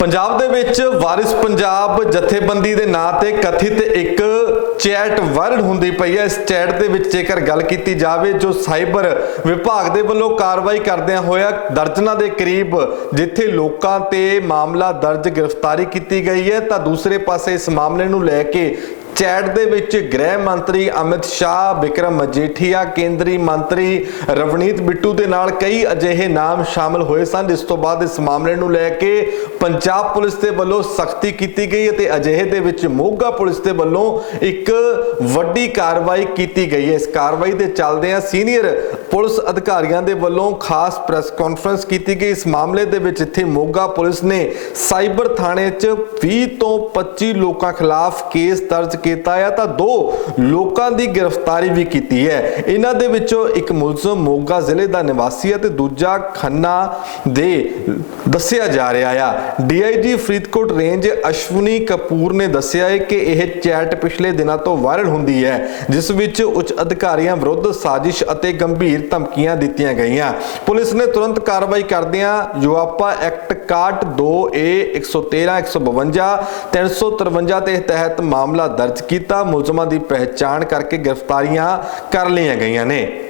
ਪੰਜਾਬ ਦੇ ਵਿੱਚ ਵਾਰਿਸ ਪੰਜਾਬ ਜਥੇਬੰਦੀ ਦੇ ਨਾਂ ਤੇ ਕਥਿਤ ਇੱਕ ਚੈਟ ਵਾਇਰਲ ਹੁੰਦੀ ਪਈ ਹੈ। ਇਸ ਚੈਟ ਦੇ ਵਿੱਚ ਜੇਕਰ ਗੱਲ ਕੀਤੀ ਜਾਵੇ, ਜੋ ਸਾਈਬਰ ਵਿਭਾਗ ਦੇ ਵੱਲੋਂ ਕਾਰਵਾਈ ਕਰਦਿਆਂ ਹੋਇਆ ਦਰਜਨਾਂ ਦੇ ਕਰੀਬ ਜਿੱਥੇ ਲੋਕਾਂ ਤੇ ਮਾਮਲਾ ਦਰਜ ਗ੍ਰਿਫਤਾਰੀ ਕੀਤੀ ਗਈ ਹੈ, ਤਾਂ ਦੂਸਰੇ ਪਾਸੇ ਇਸ ਮਾਮਲੇ ਨੂੰ ਲੈ ਕੇ ਚੈਟ ਦੇ ਵਿੱਚ ਗ੍ਰਹਿ ਮੰਤਰੀ ਅਮਿਤ ਸ਼ਾਹ, ਵਿਕਰਮ ਮਜੀਠੀਆ, ਕੇਂਦਰੀ ਮੰਤਰੀ ਰਵਨੀਤ ਬਿੱਟੂ ਦੇ ਨਾਲ ਕਈ ਅਜਿਹੇ ਨਾਮ ਸ਼ਾਮਲ ਹੋਏ ਸਨ, ਜਿਸ ਤੋਂ ਬਾਅਦ ਇਸ ਮਾਮਲੇ ਨੂੰ ਲੈ ਕੇ ਪੰਜਾਬ ਪੁਲਿਸ ਦੇ ਵੱਲੋਂ ਸਖਤੀ ਕੀਤੀ ਗਈ ਅਤੇ ਅਜਿਹੇ ਦੇ ਵਿੱਚ ਮੋਗਾ ਪੁਲਿਸ ਦੇ ਵੱਲੋਂ ਇੱਕ ਵੱਡੀ ਕਾਰਵਾਈ ਕੀਤੀ ਗਈ ਹੈ। ਇਸ ਕਾਰਵਾਈ ਦੇ ਚੱਲਦਿਆਂ ਸੀਨੀਅਰ ਪੁਲਿਸ ਅਧਿਕਾਰੀਆਂ ਦੇ ਵੱਲੋਂ ਖਾਸ ਪ੍ਰੈਸ ਕਾਨਫਰੰਸ ਕੀਤੀ ਗਈ। ਇਸ ਮਾਮਲੇ ਦੇ ਵਿੱਚ ਇੱਥੇ ਮੋਗਾ ਪੁਲਿਸ ਨੇ ਸਾਈਬਰ ਥਾਣੇ 'ਚ 20 ਤੋਂ 25 ਲੋਕਾਂ ਖਿਲਾਫ ਕੇਸ ਦਰਜ ਕੀਤਾ ਹੈ ਤਾਂ ਦੋ ਲੋਕਾਂ ਦੀ ਗ੍ਰਿਫਤਾਰੀ ਵੀ ਕੀਤੀ ਹੈ। ਇਹਨਾਂ ਦੇ ਵਿੱਚੋਂ ਇੱਕ ਮੁਲਜ਼ਮ ਮੋਗਾ ਜ਼ਿਲ੍ਹੇ ਦਾ ਨਿਵਾਸੀ ਹੈ ਤੇ ਦੂਜਾ ਖੰਨਾ ਦੇ ਦੱਸਿਆ ਜਾ ਰਿਹਾ ਆ। ਡੀਆਈਜੀ ਫਰੀਦਕੋਟ ਰੇਂਜ ਅਸ਼ਵਨੀ ਕਪੂਰ ਨੇ ਦੱਸਿਆ ਹੈ ਕਿ ਇਹ ਚੈਟ ਪਿਛਲੇ ਦਿਨਾਂ ਤੋਂ ਵਾਇਰਲ ਹੁੰਦੀ ਹੈ, ਜਿਸ ਵਿੱਚ ਉੱਚ ਅਧਿਕਾਰੀਆਂ ਵਿਰੁੱਧ ਸਾਜ਼ਿਸ਼ ਅਤੇ ਗੰਭੀਰ ਗੰਭੀਰ ਧਮਕੀਆਂ ਦਿੱਤੀਆਂ ਗਈਆਂ। ਪੁਲਿਸ ਨੇ ਤੁਰੰਤ ਕਾਰਵਾਈ ਕਰਦਿਆਂ ਯੁਆਪਾ ਐਕਟ 61 2A 113 152 353 ਦੇ ਤਹਿਤ ਮਾਮਲਾ ਦਰਜ ਕੀਤਾ। ਮੁਲਜ਼ਮਾਂ ਦੀ ਪਹਿਚਾਣ ਕਰਕੇ ਗ੍ਰਿਫਤਾਰੀਆਂ ਕਰ ਲਈਆਂ ਗਈਆਂ ਨੇ।